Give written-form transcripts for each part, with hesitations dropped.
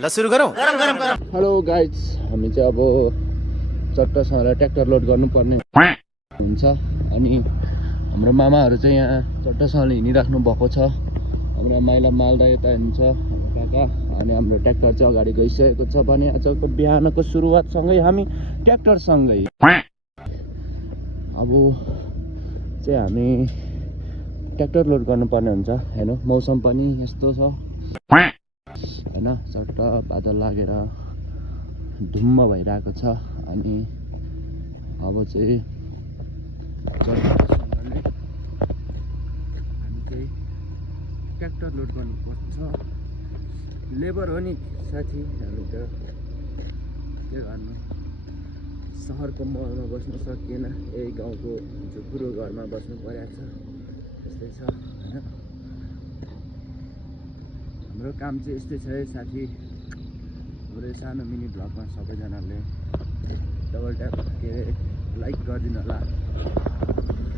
ल सुरु गरौँ। हेलो गाइज, हामी चाहिँ अब चट्टासँग ट्र्याक्टर लोड गर्नुपर्ने हुन्छ अनि हाम्रो मामाहरू चाहिँ यहाँ चट्टासँगले हिँडिराख्नु भएको छ। हाम्रो माइला माल्दा यता हिँड्छ हाम्रो काका अनि हाम्रो ट्र्याक्टर चाहिँ अगाडि गइसकेको छ भने आजको बिहानको सुरुवातसँगै हामी ट्र्याक्टरसँगै अब चाहिँ हामी ट्र्याक्टर लोड गर्नुपर्ने हुन्छ। हेर्नु मौसम पनि यस्तो छ होइन, चट्ट बादल लागेर धुम्म भइरहेको छ अनि अब चाहिँ हामी चाहिँ ट्र्याक्टर लोड गर्नुपर्छ। लेबर हो नि साथी, हामी त के गर्नु, सहरको महलमा बस्नु सकिएन, यही गाउँको झुप्रो घरमा बस्नु परेको छ। त्यस्तै छ होइन, हाम्रो काम चाहिँ यस्तै छ है साथी। हाम्रो सानो मिनी भ्लगमा सबैजनाले डबल ट्याप के अरे लाइक गरिदिनु होला,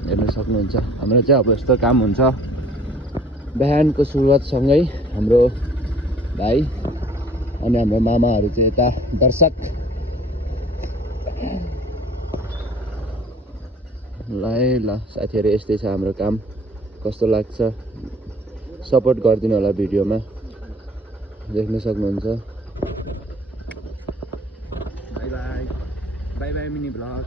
हेर्न सक्नुहुन्छ। हाम्रो चाहिँ अब यस्तो काम हुन्छ बिहानको सुरुवातसँगै। हाम्रो भाइ अनि हाम्रो मामाहरू चाहिँ यता दर्शक। ल है ल साथीहरू, यस्तै छ हाम्रो काम। कस्तो लाग्छ सपोर्ट गरिदिनु होला, भिडियोमा देख्न सक्नुहुन्छ। By by by by mini vlog.